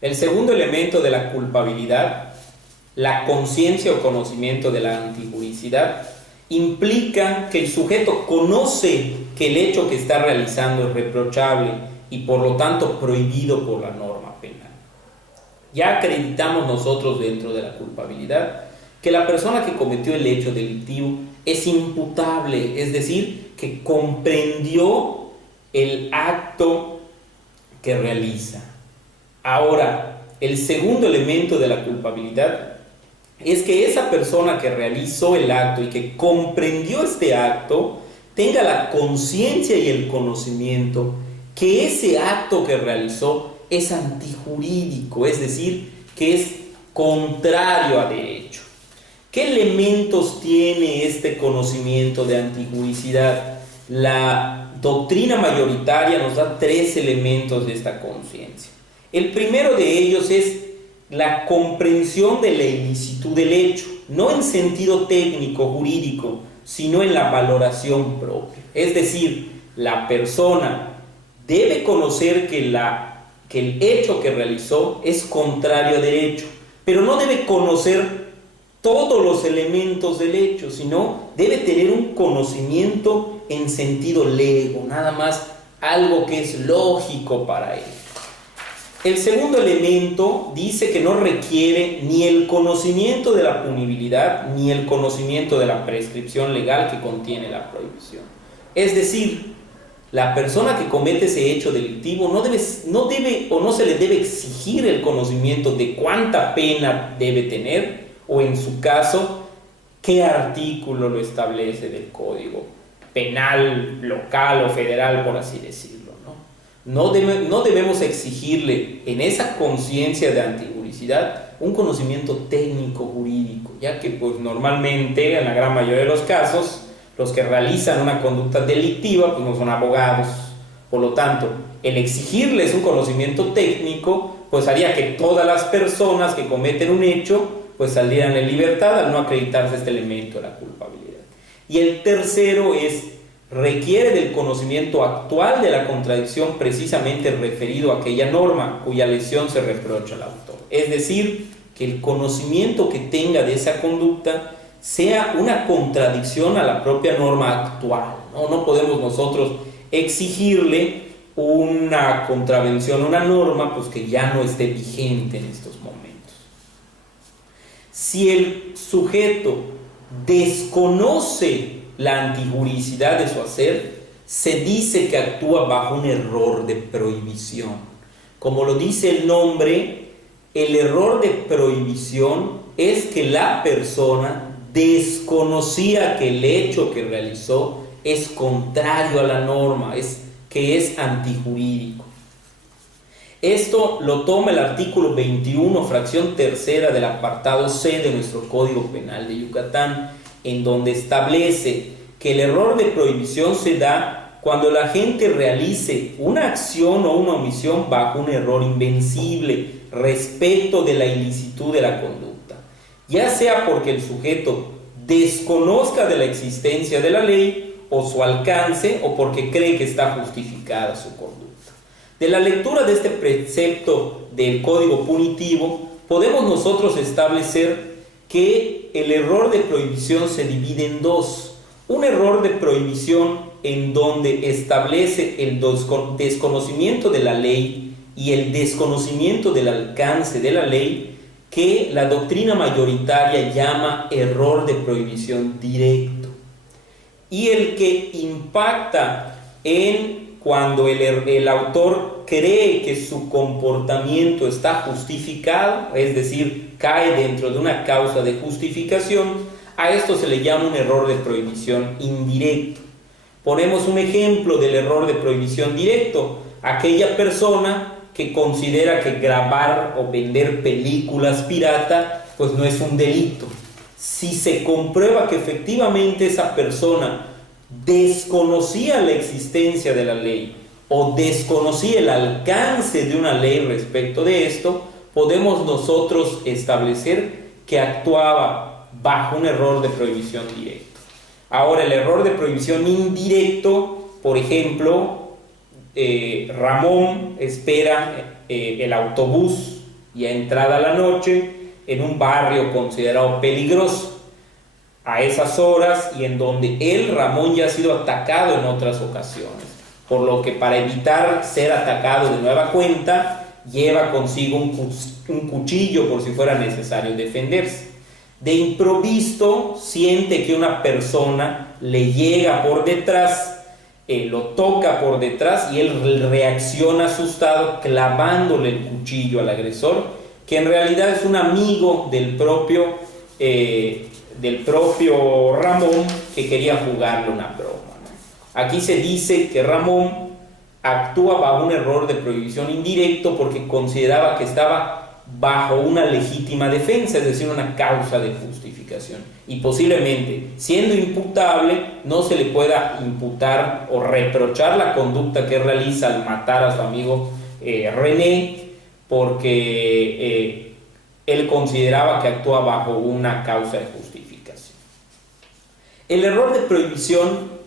El segundo elemento de la culpabilidad, la conciencia o conocimiento de la antijuricidad, implica que el sujeto conoce que el hecho que está realizando es reprochable y por lo tanto prohibido por la norma penal. Ya acreditamos nosotros dentro de la culpabilidad que la persona que cometió el hecho delictivo es imputable, es decir, que comprendió el acto que realiza. Ahora, el segundo elemento de la culpabilidad es que esa persona que realizó el acto y que comprendió este acto tenga la conciencia y el conocimiento que ese acto que realizó es antijurídico, es decir, que es contrario a derecho. ¿Qué elementos tiene este conocimiento de antijuricidad? La doctrina mayoritaria nos da 3 elementos de esta conciencia. El primero de ellos es la comprensión de la ilicitud del hecho, no en sentido técnico, jurídico, sino en la valoración propia. Es decir, la persona debe conocer que el hecho que realizó es contrario a derecho, pero no debe conocer todos los elementos del hecho, sino debe tener un conocimiento en sentido lego, nada más algo que es lógico para él. El segundo elemento dice que no requiere ni el conocimiento de la punibilidad ni el conocimiento de la prescripción legal que contiene la prohibición. Es decir, la persona que comete ese hecho delictivo no debe o no se le debe exigir el conocimiento de cuánta pena debe tener o, en su caso, qué artículo lo establece del Código Penal local o federal, por así decirlo. No debemos exigirle en esa conciencia de antijuricidad un conocimiento técnico jurídico, ya que pues normalmente en la gran mayoría de los casos los que realizan una conducta delictiva pues no son abogados. Por lo tanto, el exigirles un conocimiento técnico pues haría que todas las personas que cometen un hecho pues saldrían en libertad al no acreditarse este elemento de la culpabilidad. Y el tercero requiere del conocimiento actual de la contradicción precisamente referido a aquella norma cuya lesión se reprocha al autor. Es decir, que el conocimiento que tenga de esa conducta sea una contradicción a la propia norma actual. No podemos nosotros exigirle una contravención a una norma pues, que ya no esté vigente en estos momentos. Si el sujeto desconoce la antijuricidad de su hacer, se dice que actúa bajo un error de prohibición. Como lo dice el nombre, el error de prohibición es que la persona desconocía que el hecho que realizó es contrario a la norma, que es antijurídico. Esto lo toma el artículo 21, fracción tercera del apartado C de nuestro Código Penal de Yucatán, en donde establece que el error de prohibición se da cuando la gente realice una acción o una omisión bajo un error invencible respecto de la ilicitud de la conducta, ya sea porque el sujeto desconozca de la existencia de la ley o su alcance o porque cree que está justificada su conducta. De la lectura de este precepto del Código Punitivo podemos nosotros establecer que el error de prohibición se divide en dos. Un error de prohibición en donde establece el desconocimiento de la ley y el desconocimiento del alcance de la ley, que la doctrina mayoritaria llama error de prohibición directo. Y el que impacta en cuando el autor cree que su comportamiento está justificado, es decir, cae dentro de una causa de justificación, a esto se le llama un error de prohibición indirecto. Ponemos un ejemplo del error de prohibición directo: aquella persona que considera que grabar o vender películas pirata pues no es un delito. Si se comprueba que efectivamente esa persona desconocía la existencia de la ley o desconocía el alcance de una ley respecto de esto, podemos nosotros establecer que actuaba bajo un error de prohibición directo. Ahora, el error de prohibición indirecto, por ejemplo, Ramón espera el autobús ya entrada la noche, en un barrio considerado peligroso a esas horas y en donde él, Ramón, ya ha sido atacado en otras ocasiones, por lo que para evitar ser atacado de nueva cuenta, lleva consigo un cuchillo por si fuera necesario defenderse. De improviso siente que una persona le llega por detrás, lo toca por detrás y él reacciona asustado clavándole el cuchillo al agresor, que en realidad es un amigo del propio Ramón, que quería jugarle una broma, ¿no? Aquí se dice que Ramón actúa bajo un error de prohibición indirecto porque consideraba que estaba bajo una legítima defensa, es decir, una causa de justificación, y posiblemente, siendo imputable, no se le pueda imputar o reprochar la conducta que realiza al matar a su amigo René, porque él consideraba que actúa bajo una causa de justificación. El error de prohibición,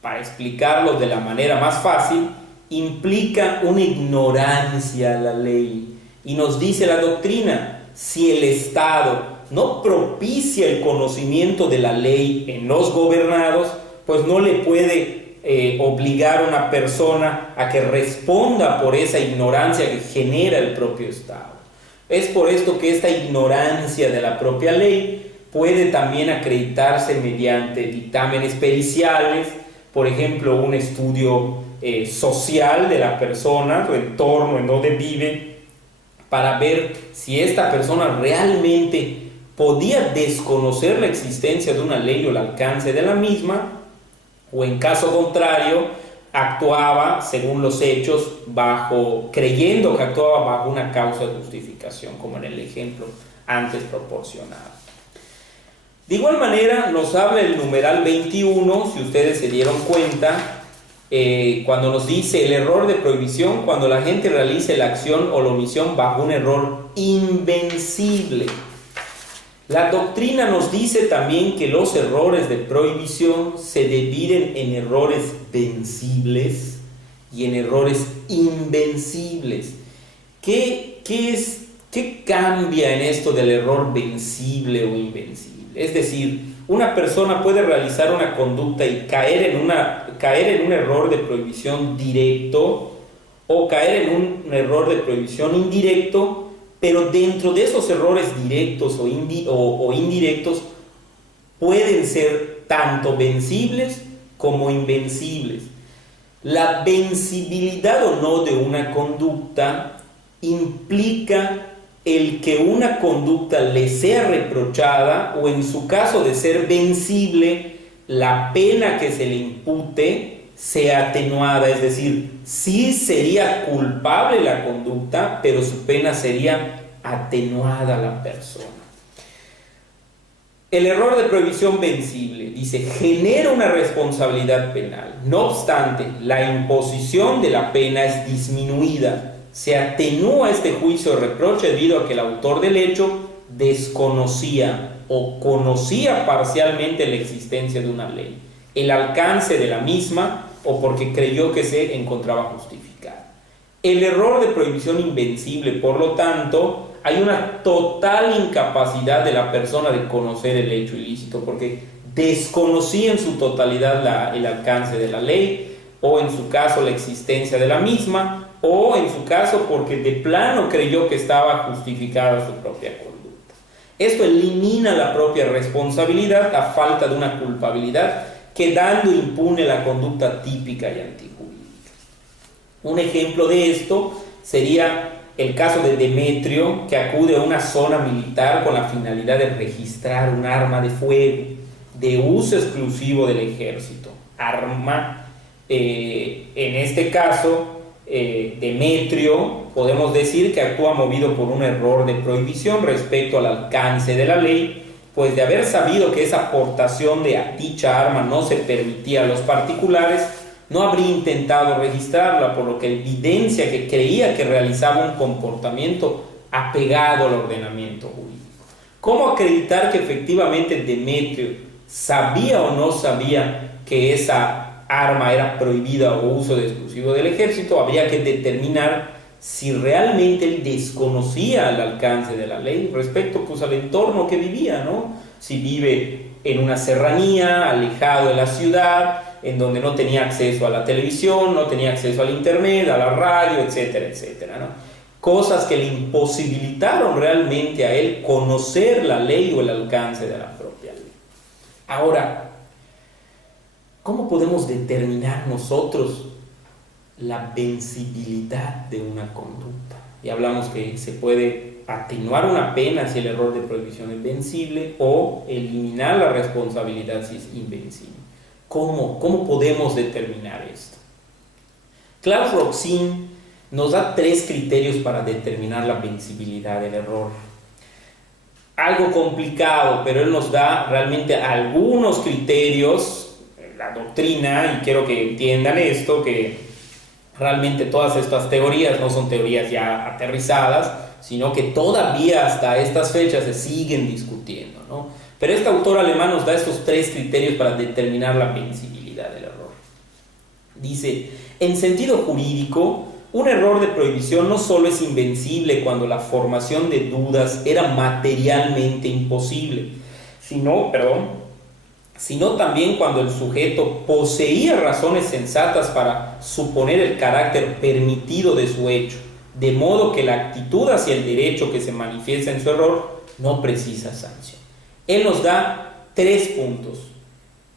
para explicarlo de la manera más fácil, implica una ignorancia a la ley. Y nos dice la doctrina, si el Estado no propicia el conocimiento de la ley en los gobernados, pues no le puede obligar a una persona a que responda por esa ignorancia que genera el propio Estado. Es por esto que esta ignorancia de la propia ley puede también acreditarse mediante dictámenes periciales, por ejemplo, un estudio social de la persona, su entorno en donde vive, para ver si esta persona realmente podía desconocer la existencia de una ley o el alcance de la misma, o en caso contrario, actuaba, según los hechos, creyendo que actuaba bajo una causa de justificación, como en el ejemplo antes proporcionado. De igual manera, nos habla el numeral 21, si ustedes se dieron cuenta, cuando nos dice el error de prohibición, cuando la gente realice la acción o la omisión bajo un error invencible. La doctrina nos dice también que los errores de prohibición se dividen en errores vencibles y en errores invencibles. ¿Qué cambia en esto del error vencible o invencible? Es decir, una persona puede realizar una conducta y caer en un error de prohibición directo o caer en un error de prohibición indirecto, pero dentro de esos errores directos o indirectos pueden ser tanto vencibles como invencibles. La vencibilidad o no de una conducta implica el que una conducta le sea reprochada o, en su caso de ser vencible, la pena que se le impute sea atenuada, es decir, sí sería culpable la conducta, pero su pena sería atenuada a la persona. El error de prohibición vencible, dice, genera una responsabilidad penal. No obstante, la imposición de la pena es disminuida. Se atenúa este juicio de reproche debido a que el autor del hecho desconocía o conocía parcialmente la existencia de una ley, el alcance de la misma, o porque creyó que se encontraba justificada. El error de prohibición invencible, por lo tanto, hay una total incapacidad de la persona de conocer el hecho ilícito, porque desconocía en su totalidad el alcance de la ley, o en su caso la existencia de la misma, o en su caso porque de plano creyó que estaba justificada su propia conducta. Esto elimina la propia responsabilidad a falta de una culpabilidad, quedando impune la conducta típica y antijurídica. Un ejemplo de esto sería el caso de Demetrio, que acude a una zona militar con la finalidad de registrar un arma de fuego de uso exclusivo del ejército. En este caso, Demetrio, podemos decir que actúa movido por un error de prohibición respecto al alcance de la ley, pues de haber sabido que esa aportación de dicha arma no se permitía a los particulares, no habría intentado registrarla, por lo que evidencia que creía que realizaba un comportamiento apegado al ordenamiento jurídico. ¿Cómo acreditar que efectivamente Demetrio sabía o no sabía que esa arma era prohibida o uso exclusivo del ejército? Habría que determinar si realmente él desconocía el alcance de la ley respecto pues al entorno que vivía, ¿no? Si vive en una serranía, alejado de la ciudad, en donde no tenía acceso a la televisión, no tenía acceso al internet, a la radio, etcétera, etcétera, ¿no? Cosas que le imposibilitaron realmente a él conocer la ley o el alcance de la propia ley. Ahora, ¿cómo podemos determinar nosotros la vencibilidad de una conducta? Y hablamos que se puede atenuar una pena si el error de prohibición es vencible o eliminar la responsabilidad si es invencible. ¿Cómo podemos determinar esto? Klaus Roxin nos da 3 criterios para determinar la vencibilidad del error. Algo complicado, pero él nos da realmente algunos criterios, la doctrina, y quiero que entiendan esto, que realmente todas estas teorías no son teorías ya aterrizadas, sino que todavía hasta estas fechas se siguen discutiendo, ¿no? Pero este autor alemán nos da estos 3 criterios para determinar la vencibilidad del error. Dice, en sentido jurídico, un error de prohibición no solo es invencible cuando la formación de dudas era materialmente imposible, sino también cuando el sujeto poseía razones sensatas para suponer el carácter permitido de su hecho, de modo que la actitud hacia el derecho que se manifiesta en su error no precisa sanción. Él nos da 3 puntos.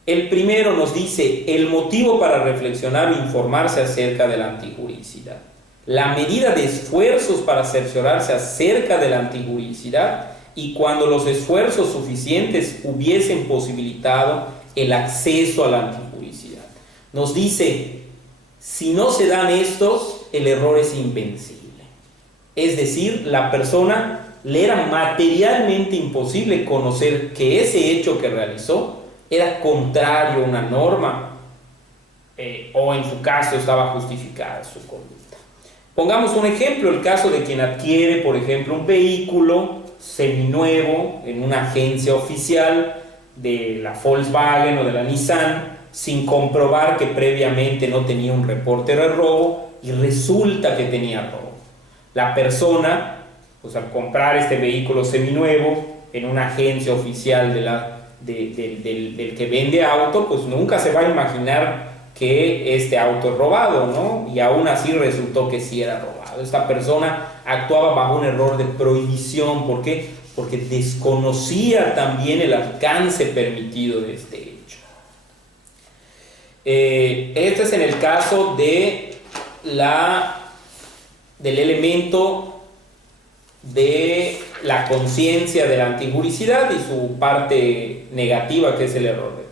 El primero nos dice el motivo para reflexionar o informarse acerca de la antijuridicidad. La medida de esfuerzos para cerciorarse acerca de la antijuridicidad y cuando los esfuerzos suficientes hubiesen posibilitado el acceso a la antijuridicidad. Nos dice, si no se dan estos, el error es invencible. Es decir, la persona le era materialmente imposible conocer que ese hecho que realizó era contrario a una norma o en su caso estaba justificada su conducta. Pongamos un ejemplo, el caso de quien adquiere, por ejemplo, un vehículo seminuevo en una agencia oficial de la Volkswagen o de la Nissan sin comprobar que previamente no tenía un reporte de robo y resulta que tenía robo. La persona, pues al comprar este vehículo seminuevo en una agencia oficial del que vende auto, pues nunca se va a imaginar que este auto es robado, ¿no? Y aún así resultó que sí era robado. Esta persona actuaba bajo un error de prohibición. ¿Por qué? Porque desconocía también el alcance permitido de este hecho. Este es en el caso del elemento de la conciencia de la antijuridicidad y su parte negativa, que es el error de